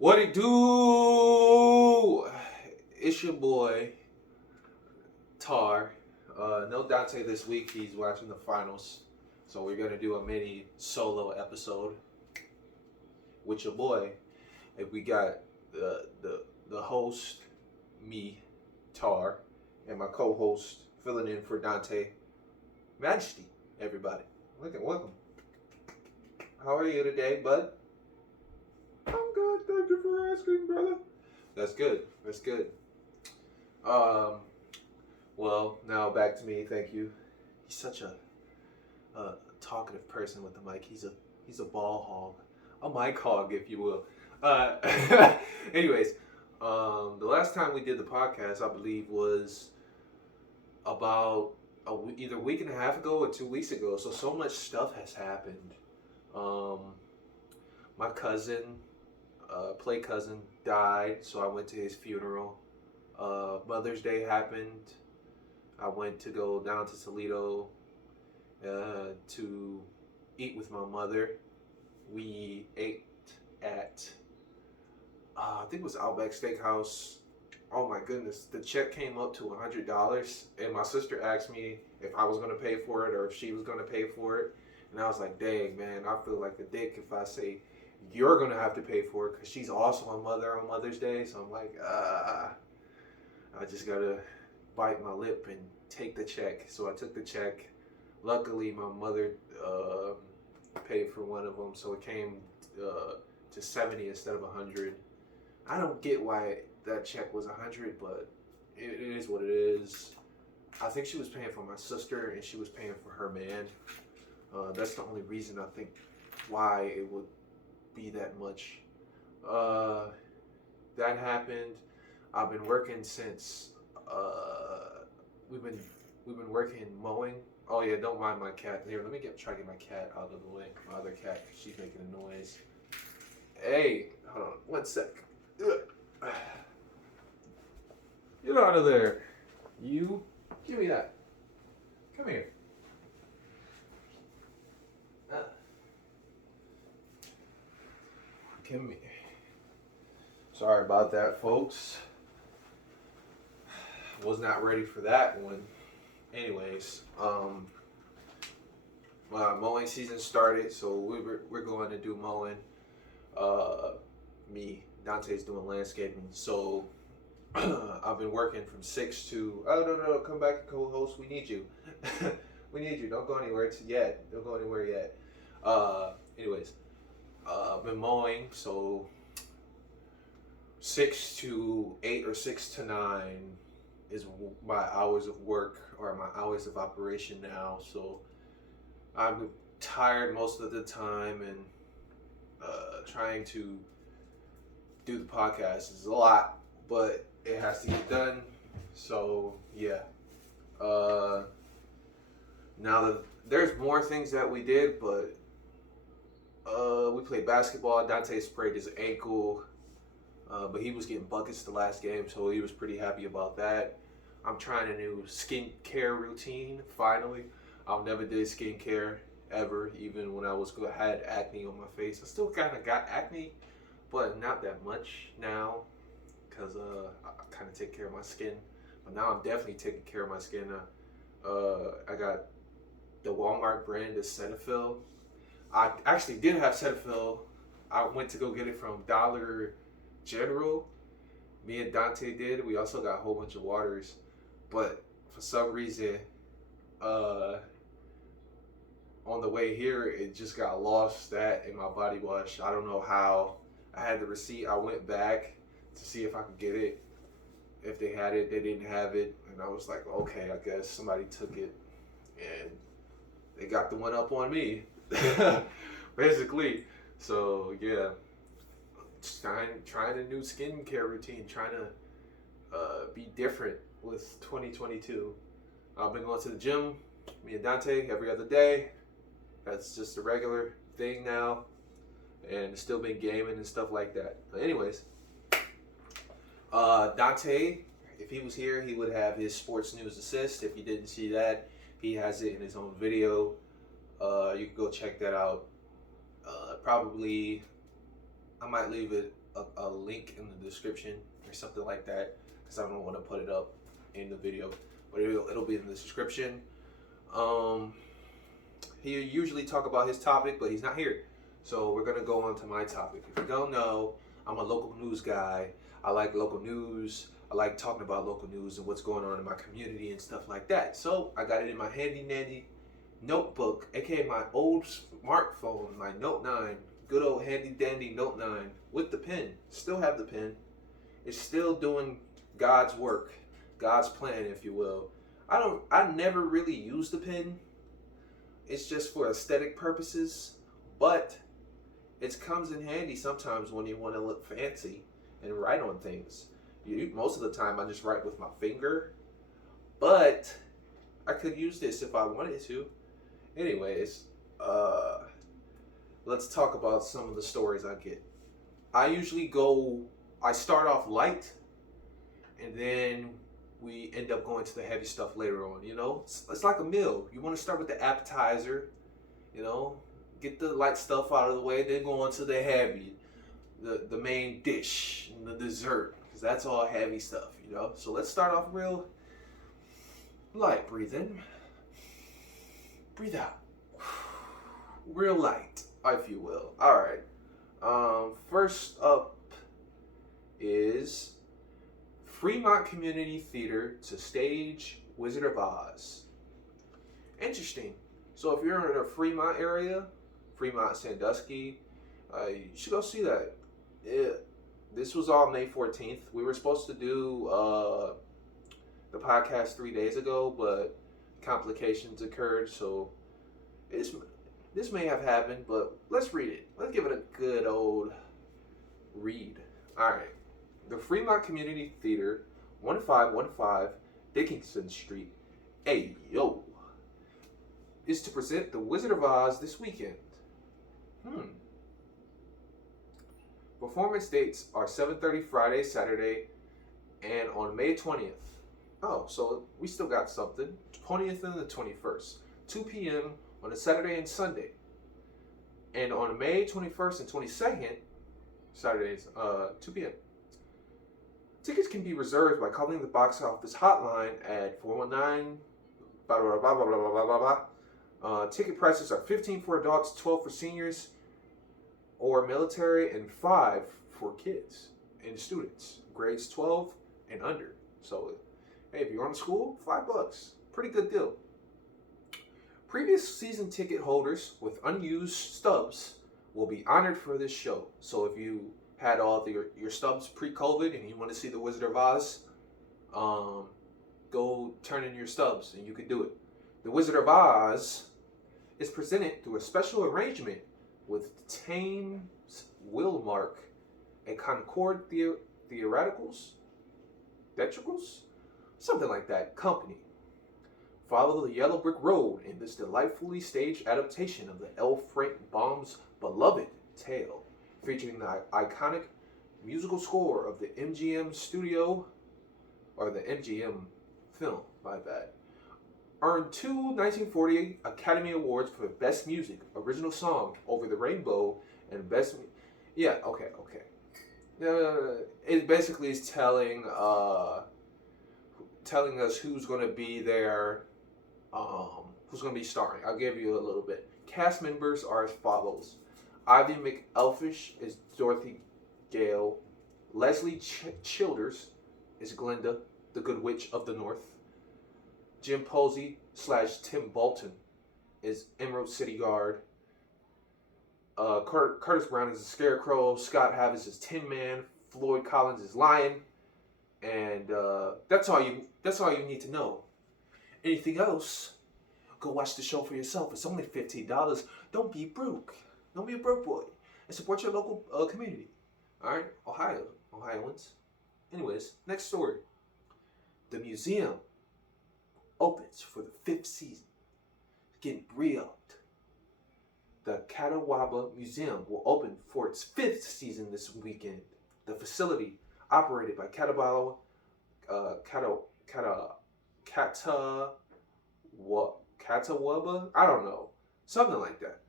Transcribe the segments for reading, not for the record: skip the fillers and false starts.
What it do? It's your boy Tar. No Dante this week. He's watching the finals, so we're gonna do a mini solo episode with your boy. And we got the host, me, Tar, and my co-host filling in for Dante, Majesty. Everybody, welcome. How are you today, bud? I'm good. Thank you for asking, brother. That's good. That's good. Well, now back to me. Thank you. He's such a talkative person with the mic. He's a ball hog, a mic hog, if you will. Anyways, the last time we did the podcast, I believe, was about either a week and a half ago or 2 weeks ago. So much stuff has happened. My cousin, play cousin, died, so I went to his funeral. Mother's Day happened. I went to go down to Toledo to eat with my mother. We ate at, I think it was Outback Steakhouse. Oh my goodness, the check came up to $100, and my sister asked me if I was going to pay for it or if she was going to pay for it. And I was like, dang, man, I feel like a dick if I say you're going to have to pay for it, because she's also a mother on Mother's Day. So I'm like, I just got to bite my lip and take the check. So I took the check. Luckily, my mother paid for one of them, so it came to 70 instead of 100. I don't get why that check was 100, but it is what it is. I think she was paying for my sister, and she was paying for her man. That's the only reason I think why it would be that much. That happened. I've been working since we've been working mowing. Oh yeah, don't mind my cat. Here, let me try to get my cat out of the way. My other cat, she's making a noise. Hey, hold on, 1 sec. Get out of there. You, give me that. Come here. Give me. Sorry about that, folks. Was not ready for that one. Anyways, mowing season started, so we're going to do mowing. Dante's doing landscaping. So I've been working from 6 to. Oh no, come back, co-host. We need you. We need you. Don't go anywhere yet. Don't go anywhere yet. Anyways, I've been mowing, so 6 to 8 or 6 to 9 is my hours of work, or my hours of operation now. So I'm tired most of the time, and trying to do the podcast is a lot, but it has to get done. So yeah. Now that there's more things that we did, but we played basketball. Dante sprayed his ankle. But he was getting buckets the last game, so he was pretty happy about that. I'm trying a new skincare routine, finally. I've never did skincare, ever, even when I had acne on my face. I still kind of got acne, but not that much now, because I kind of take care of my skin. But now I'm definitely taking care of my skin. I got the Walmart brand of Cetaphil. I actually did have Cetaphil. I went to go get it from Dollar General. Me and Dante did. We also got a whole bunch of waters, but for some reason, on the way here, it just got lost that in my body wash. I don't know how. I had the receipt. I went back to see if I could get it. If they had it, they didn't have it, and I was like, okay, I guess somebody took it, and they got the one up on me, basically. So yeah. Trying a new skincare routine, trying to be different with 2022. I've been going to the gym, me and Dante, every other day. That's just a regular thing now, and still been gaming and stuff like that. But anyways, Dante, if he was here, he would have his sports news assist. If you didn't see that, he has it in his own video. You can go check that out. Probably, I might leave it a link in the description or something like that, because I don't want to put it up in the video, but it'll be in the description. Um, he usually talk about his topic, but he's not here, so we're gonna go on to my topic. If you don't know, I'm a local news guy. I like local news. I like talking about local news and what's going on in my community and stuff like that. So I got it in my handy dandy notebook, aka my old smartphone, my Note 9, good old handy dandy Note 9 with the pen. Still have the pen. It's still doing God's work, God's plan, if you will. I never really use the pen. It's just for aesthetic purposes, but it comes in handy sometimes when you want to look fancy and write on things. Most of the time I just write with my finger, but I could use this if I wanted to. Anyways, let's talk about some of the stories I get. I start off light, and then we end up going to the heavy stuff later on, you know? It's like a meal. You want to start with the appetizer, you know? Get the light stuff out of the way, then go on to the heavy, the main dish, and the dessert, because that's all heavy stuff, you know? So let's start off real light. Breathe in, breathe out. Real light, if you will. All right. First up is Fremont Community Theater to stage Wizard of Oz. Interesting. So if you're in the Fremont area, Fremont, Sandusky, you should go see that. This was on May 14th. We were supposed to do the podcast 3 days ago, but complications occurred, so this may have happened, but let's read it. Let's give it a good old read. All right. The Fremont Community Theater, 1515 Dickinson Street, Ayo, is to present The Wizard of Oz this weekend. Performance dates are 7:30 Friday, Saturday, and on May 20th. Oh, so we still got something. 20th and the 21st. 2 p.m. on a Saturday and Sunday. And on May 21st and 22nd, Saturdays, 2 p.m. Tickets can be reserved by calling the box office hotline at 419 blah blah blah blah blah blah blah blah. Ticket prices are $15 for adults, $12 for seniors or military, and $5 for kids and students, grades 12 and under. So, hey, if you're on school, $5, pretty good deal. Previous season ticket holders with unused stubs will be honored for this show. So if you had all your stubs pre-COVID and you want to see The Wizard of Oz, go turn in your stubs and you can do it. The Wizard of Oz is presented through a special arrangement with Thames Willmark and Concord Theatricals, something like that, company. Follow the yellow brick road in this delightfully staged adaptation of the L. Frank Baum's beloved tale, featuring the iconic musical score of the MGM studio, or the MGM film, my bad. Earned 2 1948 Academy Awards for Best Music, Original Song, Over the Rainbow, and Best... Yeah, okay. It basically is telling us who's going to be there, who's going to be starring. I'll give you a little bit. Cast members are as follows. Ivy McElfish is Dorothy Gale. Leslie Childers is Glinda, the Good Witch of the North. Jim Posey / Tim Bolton is Emerald City Guard. Curtis Brown is the Scarecrow. Scott Havas is Tin Man. Floyd Collins is Lion. And that's all you need to know. Anything else? Go watch the show for yourself. It's only $15. Don't be broke. Don't be a broke boy. And support your local community. All right, Ohioans. Anyways, next story. The museum opens for the 5th season. Getting real. The Catawba Museum will open for its 5th season this weekend. The facility, operated by Catawba, I don't know, something like that.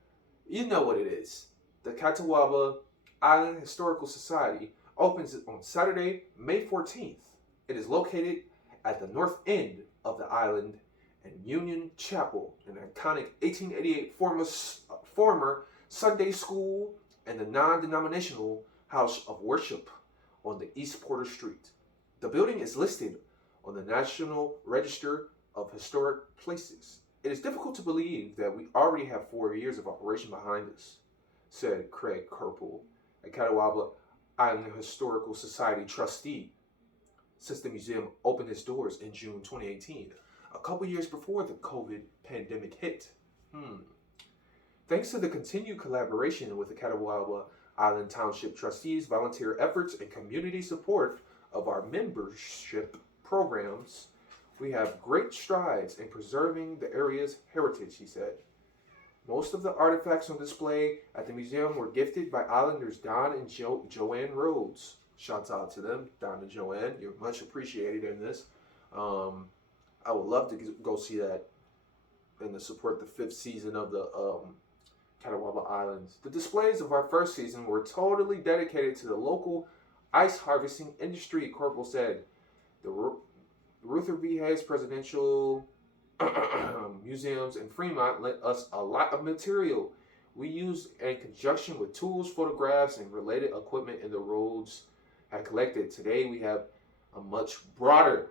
You know what it is. The Catawba Island Historical Society opens on Saturday, May 14th. It is located at the north end of the island and Union Chapel, an iconic 1888 former Sunday school and the non-denominational house of worship on the East Porter Street. The building is listed on the National Register of Historic Places. It is difficult to believe that we already have 4 years of operation behind us, said Craig Kerpel, a Catawba Island Historical Society trustee, since the museum opened its doors in June 2018, a couple years before the COVID pandemic hit. Thanks to the continued collaboration with the Catawba Island Township trustees, volunteer efforts, and community support of our membership programs, we have great strides in preserving the area's heritage, he said. Most of the artifacts on display at the museum were gifted by Islanders Don and Joanne Rhodes. Shouts out to them, Don and Joanne. You're much appreciated in this. I would love to go see that and to support the 5th season of the Catawba Islands. The displays of our first season were totally dedicated to the local ice harvesting industry, Corporal said. The Ruther B. Hayes Presidential Museums in Fremont lent us a lot of material we used in conjunction with tools, photographs, and related equipment in the Rhodes had collected. Today we have a much broader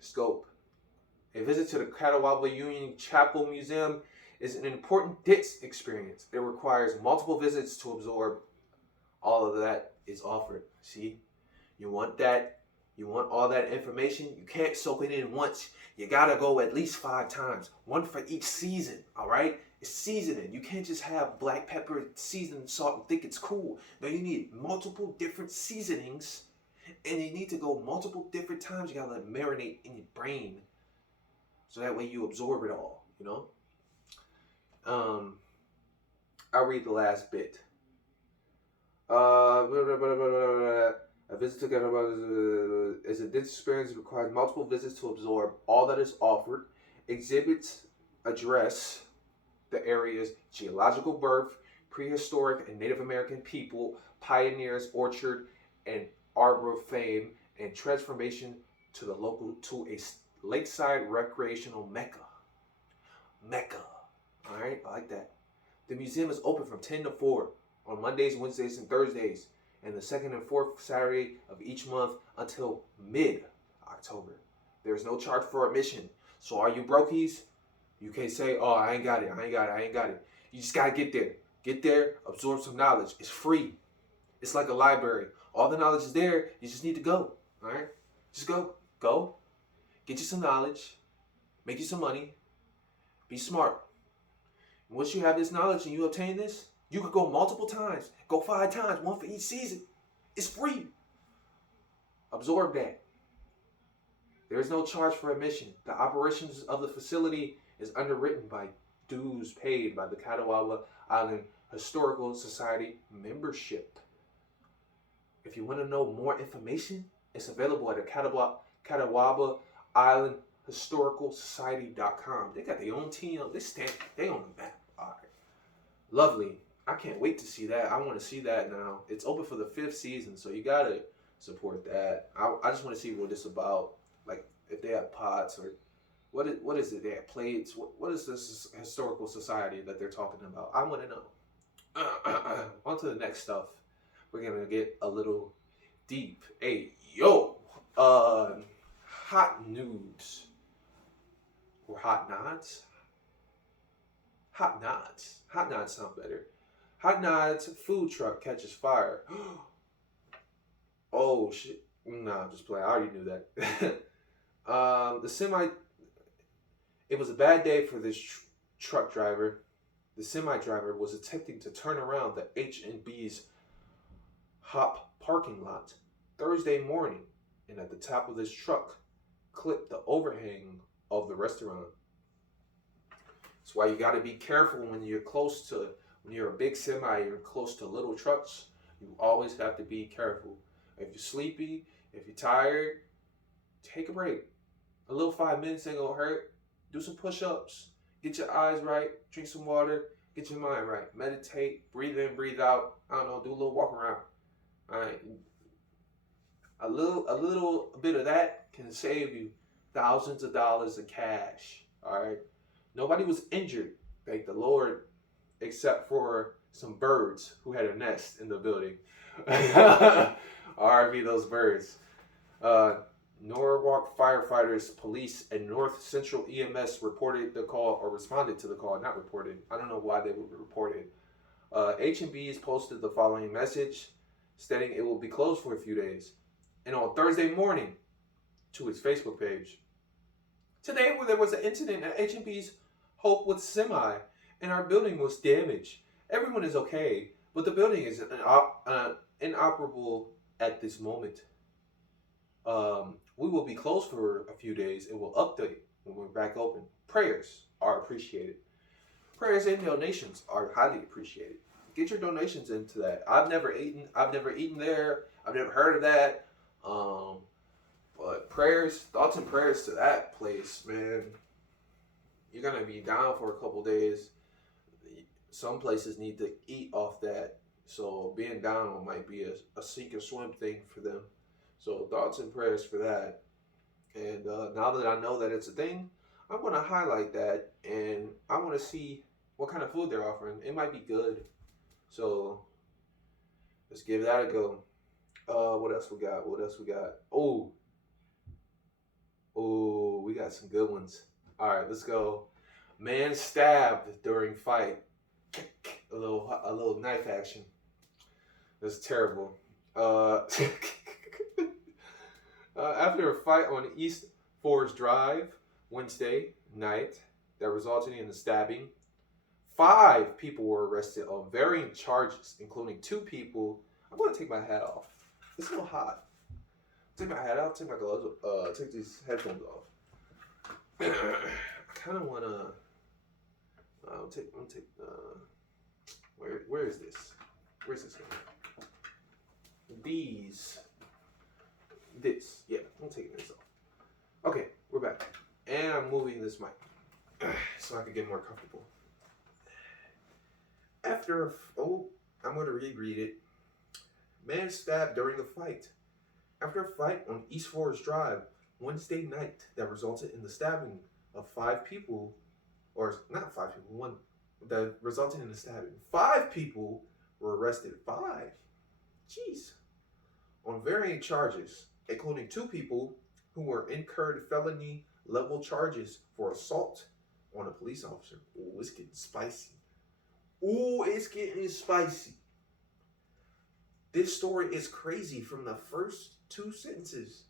scope. A visit to the Catawba Union Chapel Museum is an important DITS experience. It requires multiple visits to absorb all of that is offered. See, you want that, you want all that information, you can't soak it in once. You gotta go at least 5 times, one for each season, all right? It's seasoning. You can't just have black pepper, seasoned salt, and think it's cool. No, you need multiple different seasonings, and you need to go multiple different times. You gotta let it marinate in your brain, so that way you absorb it all, you know? I'll read the last bit. A visit to Catawba is a DITS experience that requires multiple visits to absorb all that is offered. Exhibits address the area's geological birth, prehistoric and Native American people, pioneers, orchard, and arbor fame, and transformation to a lakeside recreational mecca. All right, I like that. The museum is open from 10 to 4 on Mondays, Wednesdays, and Thursdays, and the 2nd and 4th Saturday of each month until mid-October. There is no charge for admission. So all you brokies, you can't say, oh, I ain't got it. You just got to get there. Get there, absorb some knowledge. It's free. It's like a library. All the knowledge is there. You just need to go. All right? Just go. Go. Get you some knowledge. Make you some money. Be smart. Once you have this knowledge and you obtain this, you could go multiple times. Go 5 times, one for each season. It's free. Absorb that. There is no charge for admission. The operations of the facility is underwritten by dues paid by the Catawba Island Historical Society membership. If you want to know more information, it's available at the Catawba Island Historical Society.com. They got their own team. They on the map. All right. Lovely. I can't wait to see that. I want to see that now. It's open for the 5th season, so you got to support that. I just want to see what it's about. Like, if they have pots or what is it? They have plates. What is this historical society that they're talking about? I want to know. On to the next stuff. We're going to get a little deep. Hey, yo. Hot nudes. Or hot nods? Hot nods. Hot nods sound better. Hot Nods food truck catches fire. Oh, shit. Nah, I'm just playing. I already knew that. It was a bad day for this truck driver. The semi-driver was attempting to turn around the H&B's Hop parking lot Thursday morning, and at the top of this truck clipped the overhang of the restaurant. That's why you got to be careful when you're a big semi, you're close to little trucks. You always have to be careful. If you're sleepy, if you're tired, take a break. A little 5 minutes ain't gonna hurt. Do some push-ups. Get your eyes right. Drink some water. Get your mind right. Meditate, breathe in, breathe out. I don't know, do a little walk around. All right, a little bit of that can save you thousands of dollars in cash. All right, nobody was injured, thank the Lord, except for some birds who had a nest in the building. RV those birds. Uh, Norwalk firefighters, police, and North Central EMS reported the call or responded to the call. Not reported. I don't know why they would report it. H&B's posted the following message, stating it will be closed for a few days. And on Thursday morning, to its Facebook page, today where there was an incident at H&B's Hopewood Semi, and our building was damaged. Everyone is okay, but the building is inoperable at this moment. We will be closed for a few days and will update when we're back open. Prayers are appreciated. Prayers and donations are highly appreciated. Get your donations into that. I've never eaten there. I've never heard of that. But prayers, thoughts and prayers to that place, man. You're gonna be down for a couple days. Some places need to eat off that, so being down might be a sink or swim thing for them. So thoughts and prayers for that. And now that I know that it's a thing, I'm going to highlight that, and I want to see what kind of food they're offering. It might be good. So let's give that a go. What else we got? Oh, we got some good ones. All right, let's go. Man stabbed during fight. A little knife action. That's terrible. After a fight on East Forest Drive Wednesday night that resulted in the stabbing, 5 people were arrested on varying charges, including 2 people. I'm going to take my hat off. It's a little hot. Take my hat off, take my gloves off, take these headphones off. I kind of want to where is this? Where's this going? Yeah, I'm taking this off. Okay, we're back. And I'm moving this mic so I can get more comfortable. I'm going to reread it. Man stabbed during a fight. After a fight on East Forest Drive Wednesday night that resulted in the stabbing of 5 people, or not 5 people, one that resulted in the stabbing. 5 people were arrested. 5? Jeez. On varying charges, including 2 people who were incurred felony level charges for assault on a police officer. Ooh, it's getting spicy. This story is crazy from the first 2 sentences.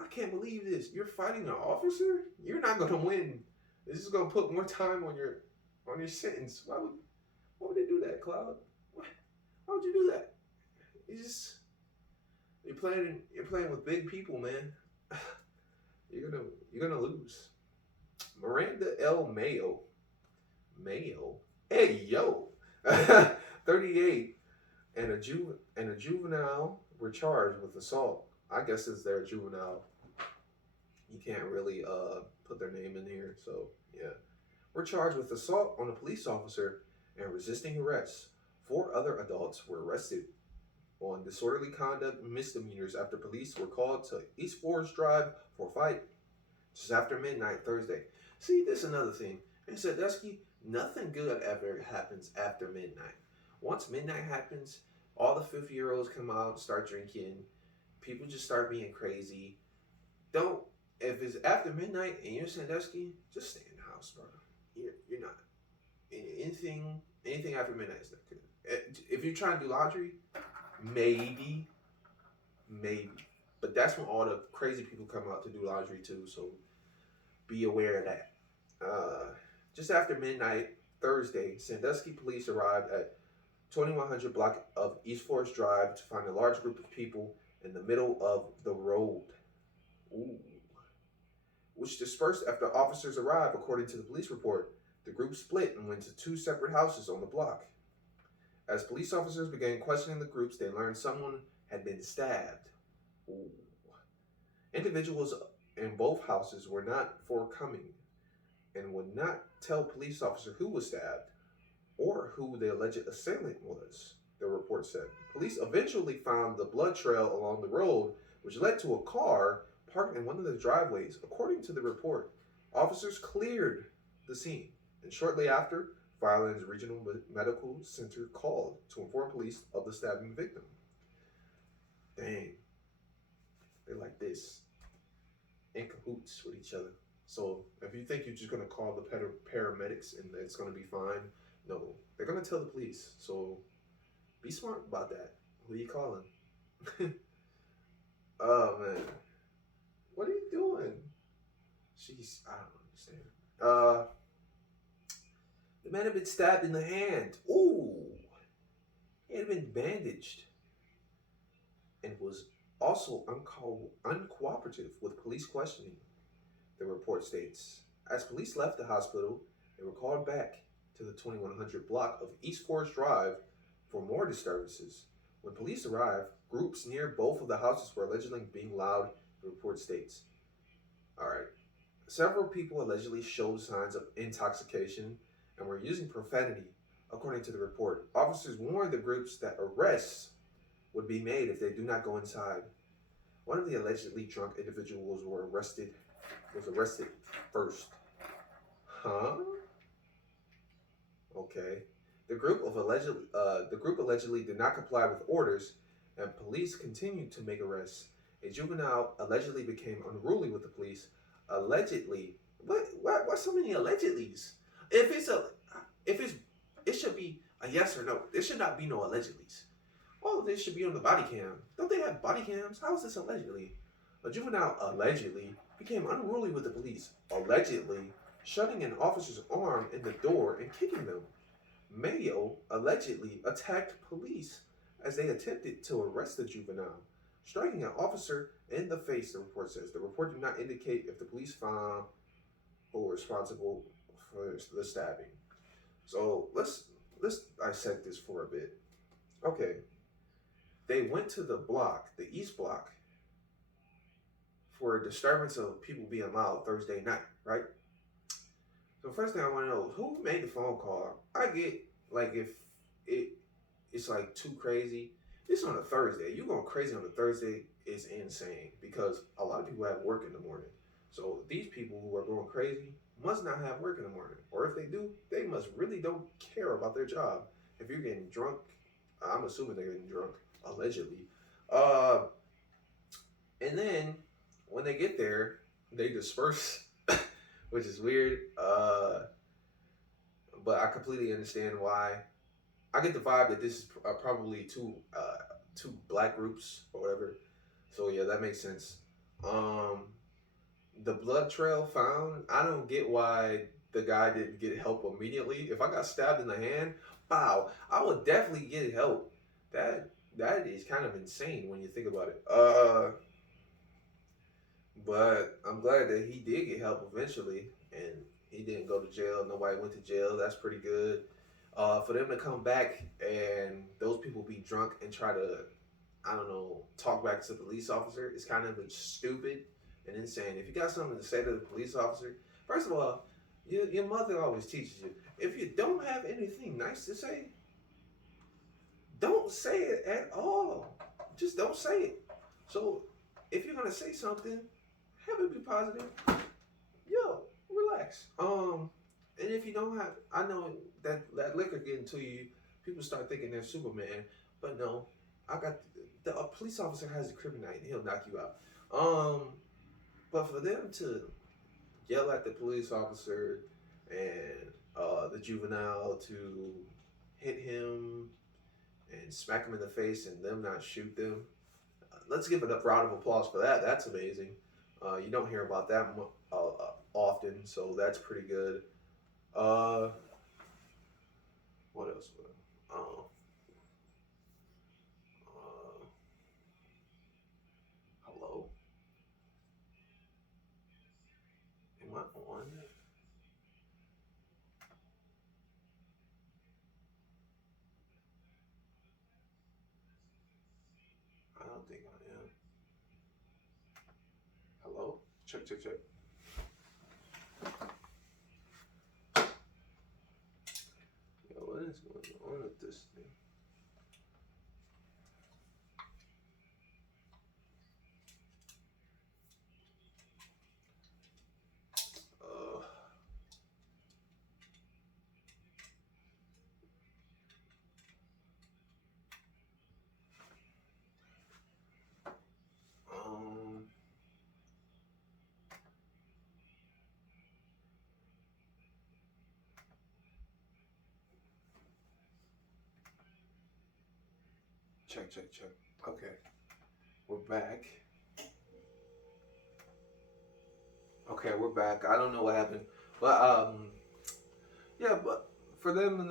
I can't believe this. You're fighting an officer? You're not going to win. This is going to put more time on your sentence. Why would they do that, Cloud? Why would you do that? You're playing with big people, man. You're gonna lose. Miranda L. Mayo. Hey yo. 38 and a juvenile were charged with assault. I guess it's their juvenile. You can't really put their name in here, so yeah. We're charged with assault on a police officer and resisting arrest. 4 other adults were arrested on disorderly conduct misdemeanors after police were called to East Forest Drive for a fight just after midnight Thursday. See, this is another thing. In Sandusky, nothing good ever happens after midnight. Once midnight happens, all the 50-year-olds come out and start drinking. People just start being crazy. If it's after midnight and you're in Sandusky, just stay in the house, bro. You're not. Anything after midnight is not good. If you're trying to do laundry, maybe. But that's when all the crazy people come out to do laundry too, so be aware of that. Just after midnight Thursday, Sandusky police arrived at 2100 block of East Forest Drive to find a large group of people in the middle of the road. Ooh. Which dispersed after officers arrived, according to the police report. The group split and went to 2 separate houses on the block. As police officers began questioning the groups, they learned someone had been stabbed. Ooh. Individuals in both houses were not forthcoming and would not tell police officers who was stabbed. or who the alleged assailant was, the report said. Police eventually found the blood trail along the road, which led to a car parked in one of the driveways. According to the report, officers cleared the scene, and shortly after, Firelands Regional Medical Center called to inform police of the stabbing victim. Dang, they like this, in cahoots with each other. So if you think you're just gonna call the paramedics and it's gonna be fine, no, they're gonna tell the police. So be smart about that. Who are you calling? Oh man, what are you doing? I don't understand. The man had been stabbed in the hand. Ooh, he had been bandaged and was also uncooperative with police questioning, the report states. As police left the hospital, they were called back to the 2100 block of East Forest Drive for more disturbances. When police arrived, groups near both of the houses were allegedly being loud, the report states. All right. Several people allegedly showed signs of intoxication and were using profanity, according to the report. Officers warned the groups that arrests would be made if they do not go inside. One of the allegedly drunk individuals was arrested first. Huh? Okay. The group allegedly did not comply with orders, and police continued to make arrests. A juvenile allegedly became unruly with the police. Allegedly, what so many allegedlys? It should be a yes or no. There should not be no allegedlys. All of this should be on the body cam. Don't they have body cams? How is this allegedly? A juvenile allegedly became unruly with the police, allegedly shutting an officer's arm in the door and kicking them. Mayo allegedly attacked police as they attempted to arrest the juvenile, striking an officer in the face, the report says. The report did not indicate if the police found who were responsible for the stabbing. So let's dissect this for a bit. Okay. They went to the block, the East Block, for a disturbance of people being loud Thursday night, right? So first thing I want to know, who made the phone call? I get, like, if it's like too crazy. It's on a Thursday. You going crazy on a Thursday is insane because a lot of people have work in the morning. So these people who are going crazy must not have work in the morning. Or if they do, they must really don't care about their job. If you're getting drunk, I'm assuming they're getting drunk, allegedly. And then when they get there, they disperse, which is weird. But I completely understand why. I get the vibe that this is probably two black groups or whatever. So yeah, that makes sense. The blood trail found, I don't get why the guy didn't get help immediately. If I got stabbed in the hand, wow, I would definitely get help. That is kind of insane when you think about it. But I'm glad that he did get help eventually, and he didn't go to jail. Nobody went to jail. That's pretty good. For them to come back and those people be drunk and try to, I don't know, talk back to the police officer is kind of stupid and insane. If you got something to say to the police officer, first of all, your mother always teaches you, if you don't have anything nice to say, don't say it at all. Just don't say it. So if you're gonna say something, have it be positive. Yo, relax. And if you don't have, I know that liquor getting to you, people start thinking they're Superman, but no, a police officer has a kryptonite and he'll knock you out. But for them to yell at the police officer and the juvenile to hit him and smack him in the face and them not shoot them, let's give it a round of applause for that. That's amazing. You don't hear about that often, so that's pretty good. What else? Hello? Am I on? I don't think I am. Hello? Check, check, check. Yo, what is this thing. Uh, um, check, check, check. Okay, we're back. Okay, we're back. I don't know what happened, but yeah, but for them,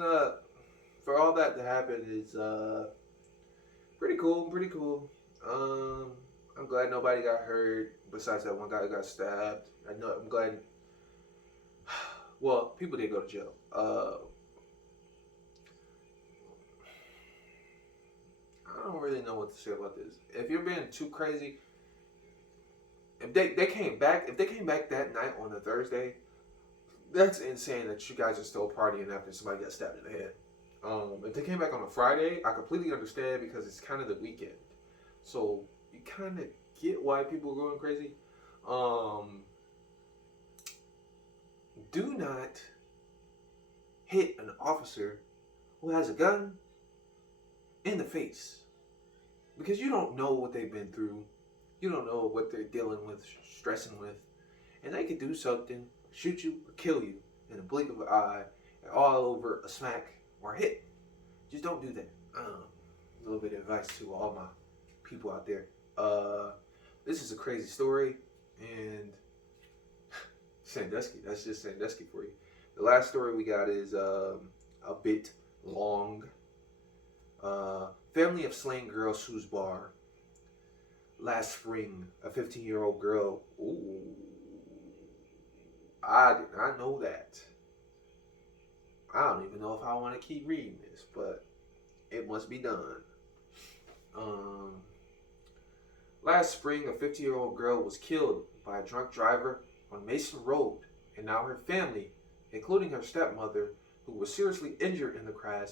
for all that to happen is pretty cool, pretty cool. Um, I'm glad nobody got hurt besides that one guy who got stabbed. I'm glad. Well, people did go to jail. I don't really know what to say about this. If you're being too crazy, if they came back, if they came back that night on a Thursday, that's insane that you guys are still partying after somebody got stabbed in the head. If they came back on a Friday, I completely understand because it's kind of the weekend, so you kind of get why people are going crazy. Um, do not hit an officer who has a gun in the face because you don't know what they've been through. You don't know what they're dealing with, stressing with, and they could do something, shoot you or kill you in a blink of an eye, all over a smack or a hit. Just don't do that. A little bit of advice to all my people out there. This is a crazy story, and Sandusky. That's just Sandusky for you. The last story we got is a bit long. Family of slain girl sues bar. Last spring, a 15-year-old girl. Ooh, I did not know that. I don't even know if I want to keep reading this, but it must be done. Um, Last spring, a 50-year-old girl was killed by a drunk driver on Mason Road, and now her family, including her stepmother, who was seriously injured in the crash,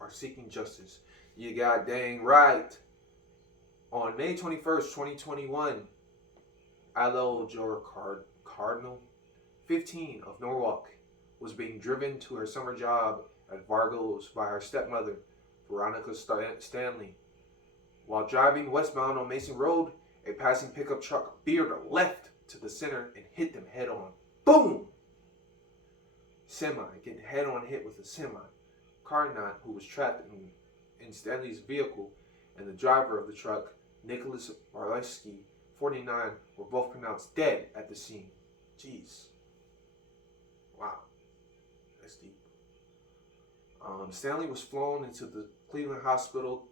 are seeking justice. You got dang right. On May 21st, 2021, Ilo Jor Cardinal, 15, of Norwalk, was being driven to her summer job at Vargo's by her stepmother, Veronica Stanley. While driving westbound on Mason Road, a passing pickup truck veered left to the center and hit them head on. Boom! Semi getting head on hit with a semi. Cardinal, who was trapped in Stanley's vehicle, and the driver of the truck, Nicholas Barleski, 49, were both pronounced dead at the scene. Jeez. Wow. That's deep. Stanley was flown into the Cleveland hospital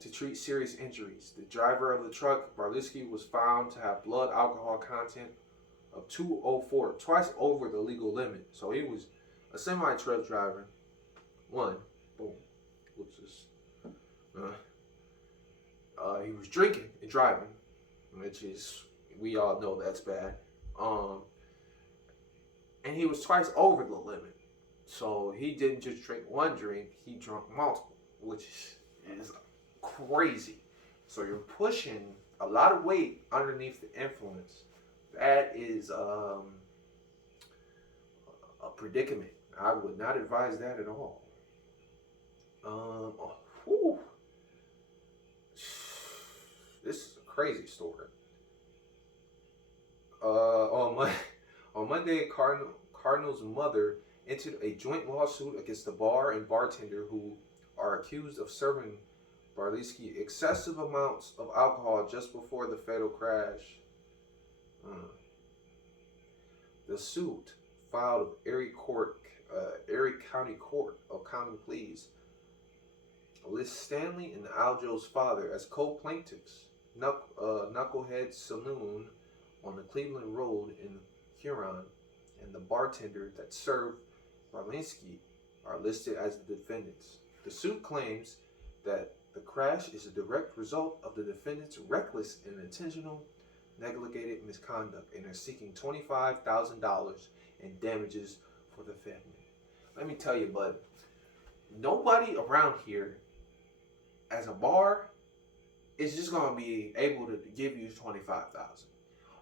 to treat serious injuries. The driver of the truck, Barleski, was found to have blood alcohol content of 204, twice over the legal limit. So he was a semi-truck driver. One, boom, which is he was drinking and driving, which is, we all know that's bad. And he was twice over the limit. So he didn't just drink one drink, he drank multiple, which is crazy. So you're pushing a lot of weight underneath the influence. That is a predicament. I would not advise that at all. This is a crazy story. On Monday, Cardinal's mother entered a joint lawsuit against the bar and bartender who are accused of serving Barleski excessive amounts of alcohol just before the fatal crash. The suit, filed of Erie County Court of Common Pleas, lists Stanley and Aljo's father as co-plaintiffs. Knucklehead Saloon on the Cleveland Road in Huron and the bartender that served Barleski are listed as the defendants. The suit claims that the crash is a direct result of the defendant's reckless and intentional negligent misconduct, and are seeking $25,000 in damages for the family. Let me tell you, bud, nobody around here as a bar is just gonna be able to give you 25,000.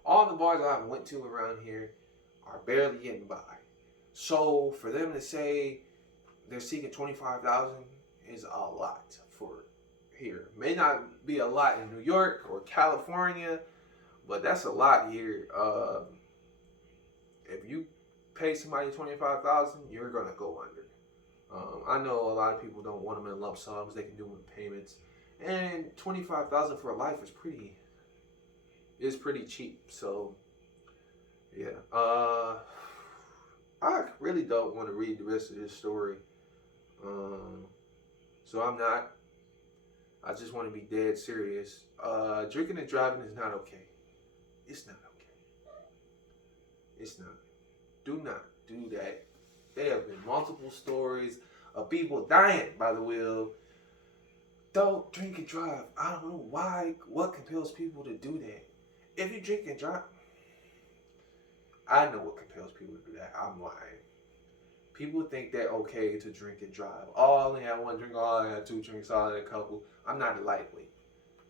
All the bars I went to around here are barely getting by. So for them to say they're seeking 25,000 is a lot for here. May not be a lot in New York or California, but that's a lot here. If you pay somebody 25,000, you're gonna go under. I know a lot of people don't want them in lump sums; they can do them in payments, and 25,000 for a life is pretty cheap. So yeah, I really don't want to read the rest of this story. So I'm not. I just want to be dead serious. Drinking and driving is not okay. It's not okay. It's not. Do not do that. There have been multiple stories of people dying by the wheel. Don't drink and drive. I don't know why. What compels people to do that? If you drink and drive, I know what compels people to do that. I'm lying. People think they're okay to drink and drive. Oh, I only had one drink. Oh, I had two drinks. Oh, I had a couple. I'm not a lightweight.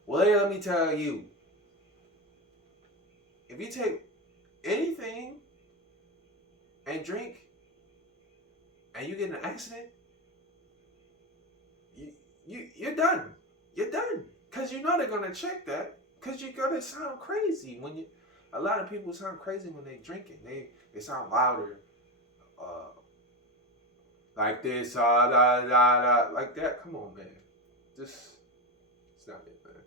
Well, let me tell you. If you take anything and drink and you get in an accident, you're done. You're done. Because you know they're going to check that. Because you're going to sound crazy. A lot of people sound crazy when they drinking. They sound louder. Like this, like that. Come on, man. It's not it, man.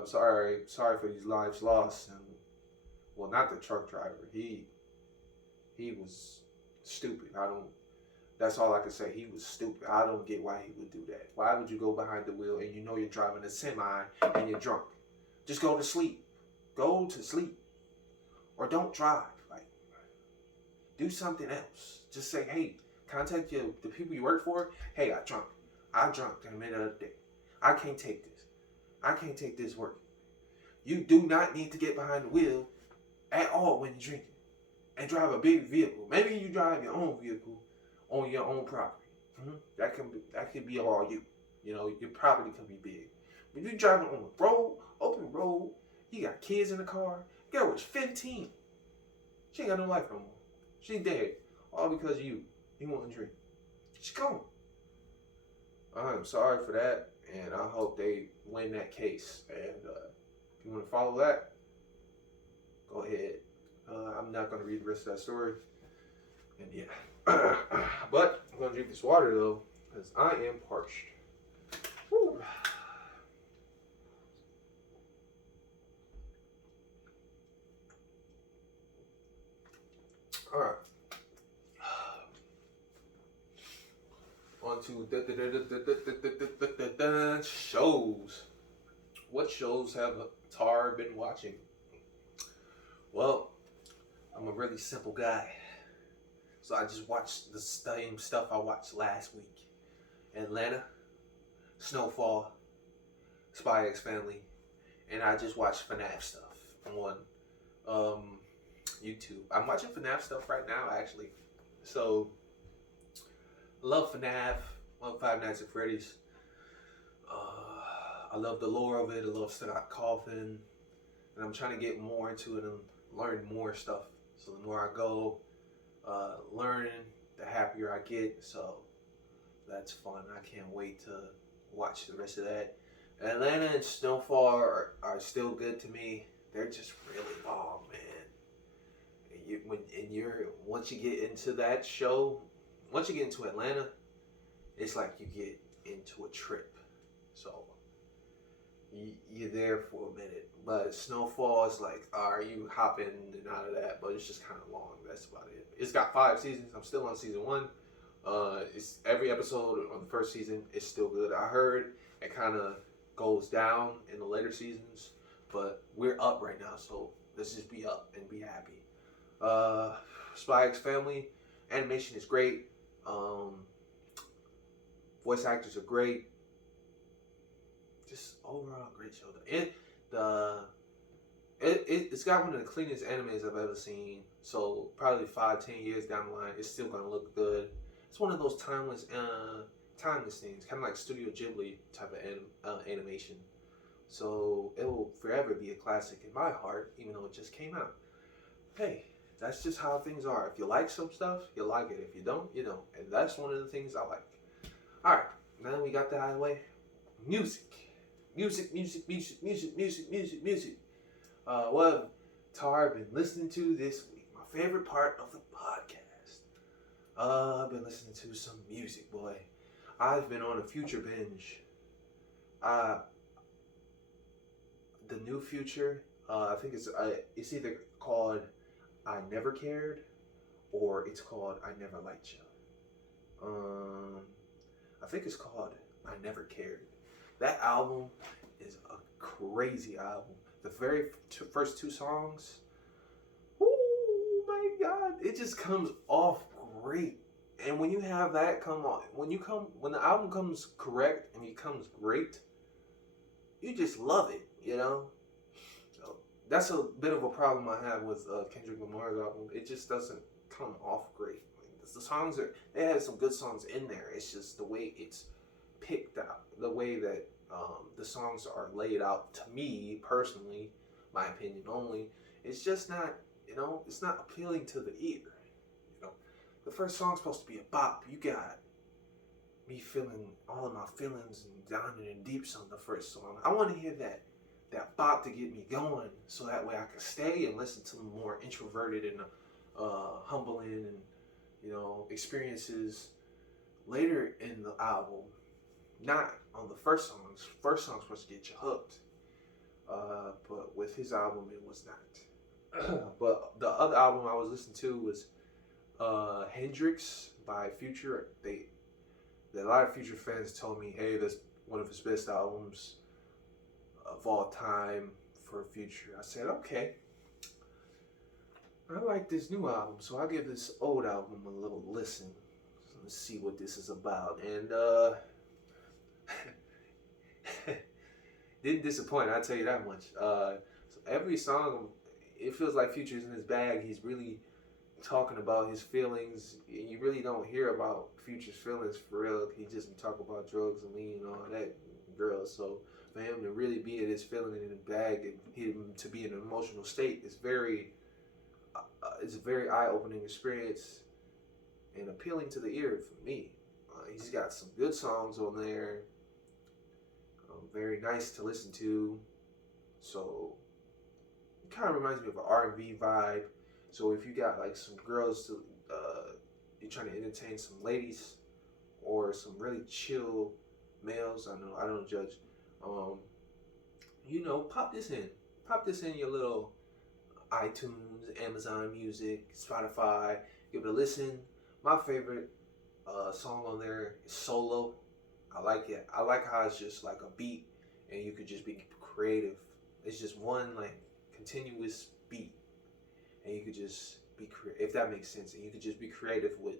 I'm sorry for these lives lost. And well, not the truck driver. He was stupid. That's all I can say. He was stupid. I don't get why he would do that. Why would you go behind the wheel and you know you're driving a semi and you're drunk? Just go to sleep. Go to sleep. Or don't drive. Like, do something else. Just say, hey, contact the people you work for. Hey, I drunk in the middle of the day. I can't take this. I can't take this work. You do not need to get behind the wheel at all when you're drinking. And drive a big vehicle. Maybe you drive your own vehicle on your own property. Mm-hmm. That could be all you. You know, your property can be big. But you driving on a road, open road, you got kids in the car. Girl was 15. She ain't got no life no more. She's dead. All because you want to drink. She's gone. I'm sorry for that, and I hope they win that case. And if you want to follow that, go ahead. I'm not going to read the rest of that story. And yeah. But I'm going to drink this water, though, because I am parched. Woo. All right. On to shows. What shows have Tar been watching? Well, I'm a really simple guy. So I just watched the same stuff I watched last week. Atlanta, Snowfall, Spy X Family, and I just watched FNAF stuff on YouTube. I'm watching FNAF stuff right now, actually. So, I love FNAF, love Five Nights at Freddy's. I love the lore of it. I love Scott Coffin. And I'm trying to get more into it and learn more stuff. So the more I go learning, the happier I get. So that's fun. I can't wait to watch the rest of that. Atlanta and Snowfall are still good to me. They're just really bomb, man. Once you get into that show, once you get into Atlanta, it's like you get into a trip. So you're there for a minute. But Snowfall is like, you hopping and out of that, but it's just kind of long. That's about it. It's got 5 seasons. I'm still on season 1. It's every episode on the first season is still good. I heard it kind of goes down in the later seasons, but we're up right now, so let's just be up and be happy. Spy X Family, animation is great. Voice actors are great. Just overall great show. It's got one of the cleanest animes I've ever seen. So probably 5-10 years down the line, it's still gonna look good. It's one of those timeless timeless things, kind of like Studio Ghibli type of animation. So it will forever be a classic in my heart, even though it just came out. Hey, that's just how things are. If you like some stuff, you like it. If you don't, you don't. And that's one of the things I like. All right, now that we got that out of the way, music. Music. What have Tar been listening to this week? My favorite part of the podcast. I've been listening to some music, boy. I've been on a Future binge. The new Future, I think it's either called I Never Cared or it's called I Never Liked You. I think it's called I Never Cared. That album is a crazy album. The very first two songs, oh my God, it just comes off great. And when you have that come on, when the album comes correct and it comes great, you just love it, you know? So that's a bit of a problem I have with Kendrick Lamar's album. It just doesn't come off great. Like, the songs they have some good songs in there. It's just the way it's picked out, the way that the songs are laid out, to me personally, my opinion only, it's just not, it's not appealing to the ear. The first song's supposed to be a bop. You got me feeling all of my feelings and down in the deeps on the first song. I want to hear that bop to get me going, so that way I can stay and listen to more introverted and humbling and experiences later in the album. Not on the first songs. First song's supposed to get you hooked. But with his album, it was not. But the other album I was listening to was Hendrix by Future. A lot of Future fans told me, hey, that's one of his best albums of all time for Future. I said, okay. I like this new album, so I'll give this old album a little listen. Let's see what this is about. And didn't disappoint, I'll tell you that much. So every song, it feels like Future's in his bag. He's really talking about his feelings. You really don't hear about Future's feelings for real. He just talk about drugs and lean and all that, girls. So for him to really be in his feeling in the bag and him to be in an emotional state is it's a very eye-opening experience and appealing to the ear for me. He's got some good songs on there. Very nice to listen to. So it kind of reminds me of an R&B vibe. So if you got like some girls to, you're trying to entertain some ladies or some really chill males, I don't judge. Pop this in. Pop this in your little iTunes, Amazon Music, Spotify. Give it a listen. My favorite song on there is Solo. I like it. I like how it's just like a beat and you could just be creative. It's just one like continuous beat. And you could just be if that makes sense. And you could just be creative with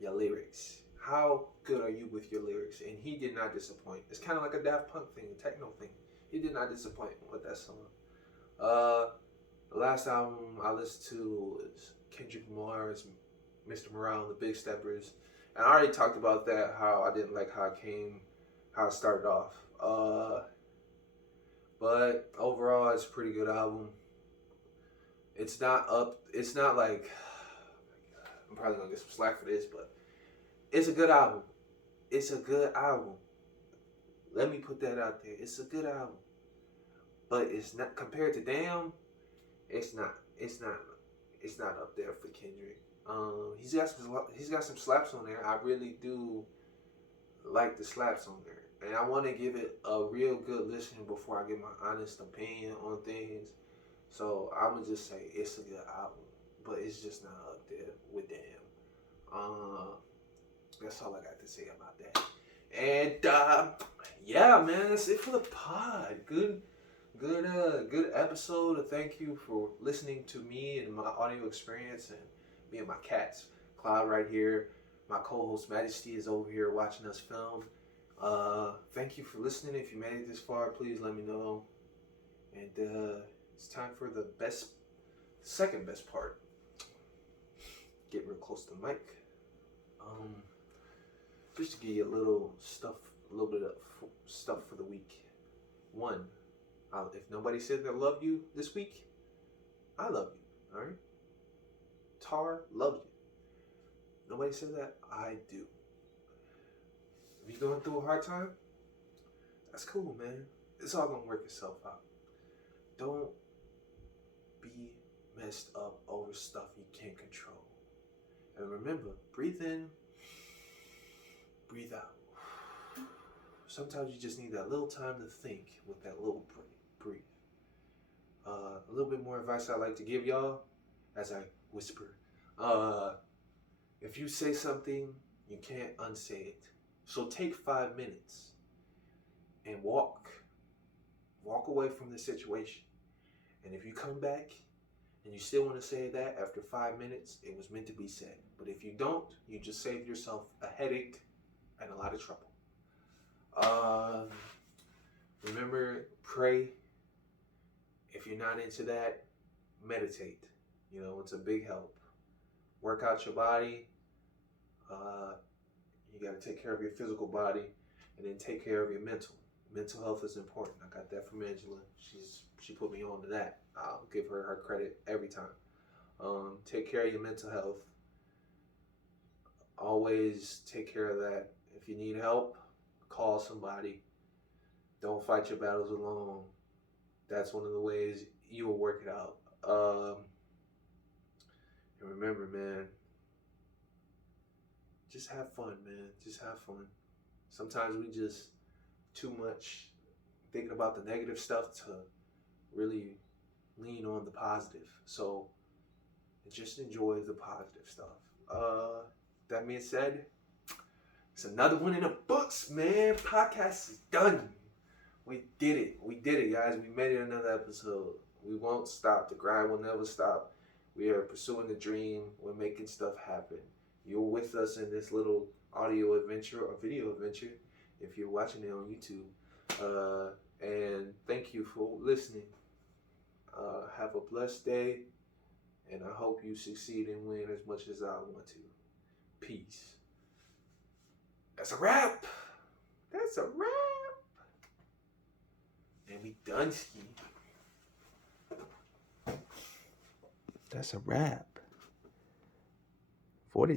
your lyrics. How good are you with your lyrics? And he did not disappoint. It's kind of like a Daft Punk thing, a techno thing. He did not disappoint with that song. The last album I listened to is Kendrick Lamar's Mr. Morale and the Big Steppers. And I already talked about that, how I didn't like how it started off. But overall, it's a pretty good album. It's not like, I'm probably gonna get some slack for this, but it's a good album. It's a good album. Let me put that out there. It's a good album. But it's not, compared to Damn, it's not up there for Kendrick. He's got some slaps on there. I really do like the slaps on there, and I want to give it a real good listen before I give my honest opinion on things. So I'm gonna just say it's a good album, but it's just not up there with Damn. That's all I got to say about that. And yeah, man, that's it for the pod. Good episode. Thank you for listening to me and my audio experience and me and my cats. Cloud right here. My co-host Majesty is over here watching us film. Thank you for listening. If you made it this far, please let me know. And it's time for the second best part. Get real close to the mic. just to give you a little bit of stuff for the week. One, if nobody said they love you this week, I love you. All right. Tar loves you. Nobody said that. I do. If you're going through a hard time, that's cool, man. It's all gonna work itself out. Don't be messed up over stuff you can't control. And remember, breathe in, breathe out. Sometimes you just need that little time to think with that little breathe. A little bit more advice I like to give y'all as I whisper. If you say something, you can't unsay it. So take 5 minutes and walk away from the situation. And if you come back and you still want to say that after 5 minutes, it was meant to be said. But if you don't, you just saved yourself a headache and a lot of trouble. Remember, pray. If you're not into that, meditate. You know, it's a big help. Work out your body. You got to take care of your physical body, and then take care of your mental. Mental health is important. I got that from Angela. She put me on to that. I'll give her credit every time. Take care of your mental health. Always take care of that. If you need help, call somebody. Don't fight your battles alone. That's one of the ways you will work it out. And remember, man, just have fun, man. Just have fun. Sometimes we just too much thinking about the negative stuff to really lean on the positive. So just enjoy the positive stuff. That being said, it's another one in the books, man. Podcast is done. We did it, guys. We made it another episode. We won't stop. The grind will never stop. We are pursuing the dream. We're making stuff happen. You're with us in this little audio adventure or video adventure if you're watching it on YouTube. And thank you for listening. Have a blessed day. And I hope you succeed and win as much as I want to. Peace. That's a wrap. That's a wrap. And we done ski. That's a wrap. 42.